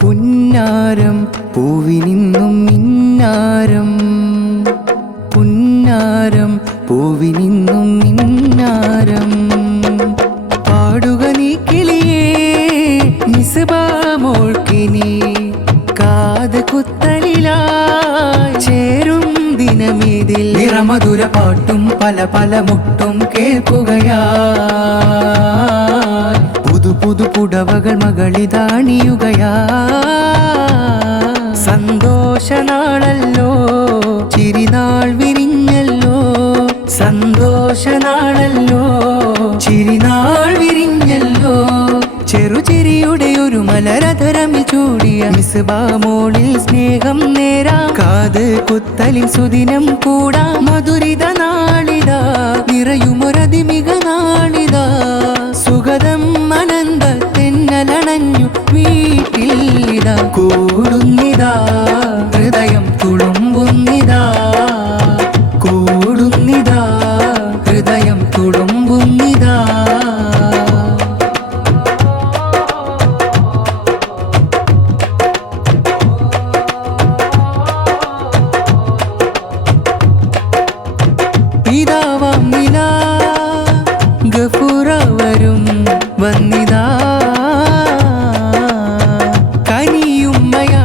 പുന്നാരം പൂവിനിന്നും മിന്നാരം, പുന്നാരം പൂവിനിന്നും മിന്നാരം. പാടുക നീ കിളിയേ മിസ്ബാ മോൾക്കിനി, കാത് കുത്തലിലായി ചേരും ദിനമേതിൽ. നിറമധുര പാട്ടും പല പല മുട്ടും കേൾക്കുകയാ, പുതു പുതു പുടവകൾ മകളിതാണിയുകയാ. സന്തോഷനാളല്ലോ ചിരിനാൾ വിരിഞ്ഞല്ലോ, സന്തോഷനാളല്ലോ ചിരിനാൾ വിരിഞ്ഞല്ലോ. ചെറുചിരിയുടെ ഒരു മലരധരമിൽ ചൂടിയ മിസ്ബാ മോളിൽ സ്നേഹം നേരാം. കാത് കുത്തലിൻ സുദിനം കൂടാ, മധുരിത നാളിതാ നിറയുമൊരതിമിക നാളിതാ. സുഗതം അനന്ത തെന്നലണഞ്ഞു വീട്ടിൽ ഇതാ, കൂടുന്നിതാ ഹൃദയം തുളുമ്പുന്നിതാ, കൂടുന്നിതാ ഹൃദയം തുളുമ്പുന്നിതാ. പിതാവാം നിലാ ഗഫൂറ വരും വന്നിതാ, കനിയുമ്മയാ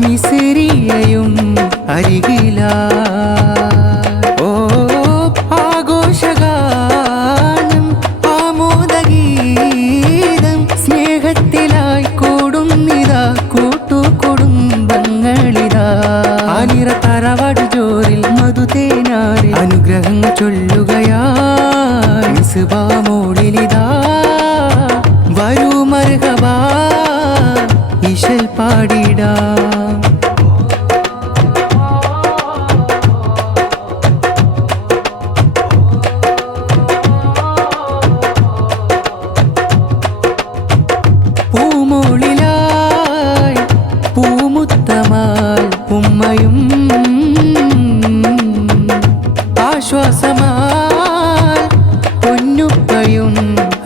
മിസ്രിയയും അരികിലാ. ഓ ആഘോഷഗാനം ആമോദഗീതം, സ്നേഹത്തിലായി കൂടുന്നിതാ കൂട്ടുകുടുംബങ്ങളിതാ. ആനിറ തറവാട് ജോറിൽ മധുതേനാറിൽ അനുഗ്രഹങ്ങൾ ചൊല്ലുകയാ മിസ്ബാ മോളിലിതാ. വരൂ മർഹബാ ഇശൽ പാടിടാം. പൂമോളിലായി പൂമുത്തമാൽ ഉമ്മയും, ആശ്വാസമാൽ പൊന്നുപ്പയും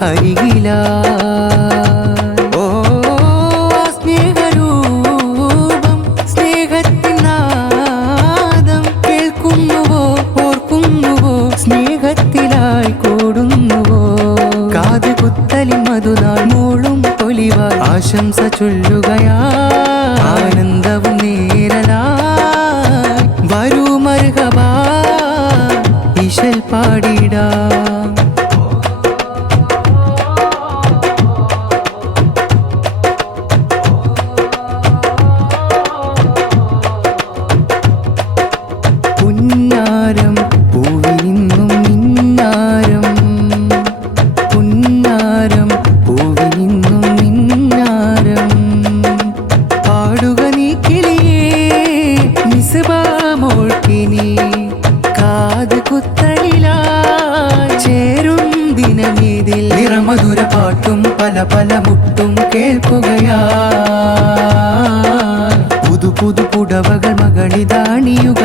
അരികിലായി. ഓ സ്നേഹരൂപം സ്നേഹത്തിൻ നാദം, കേൾക്കുന്നുവോ ഓർക്കുന്നുവോ സ്നേഹത്തിലായി കൂടുന്നുവോ. കാത് കുത്തലിൻ മധുനാൾ മോളും പൊലിവായി ആശംസ ചൊല്ലുകയാ, ആനന്ദവും നേരലായി. വരൂ മർഹബാ ഇശൽ പാടിടാം. പുന്നാരം പൂവിനിന്നും മിന്നാരം, പുന്നാരം പൂവിനിന്നും മിന്നാരം. പാടുക നീ കിളിയേ മിസ്ബാ മോൾക്കിനി, കാത് കുത്തലിലായി ചേരും ദിനമേതിൽ. നിറമധുര പാട്ടും പല പല മുട്ടും കേൾക്കുകയാ, പുതു പുതു പുടവകൾ മകളിതാണിയുക.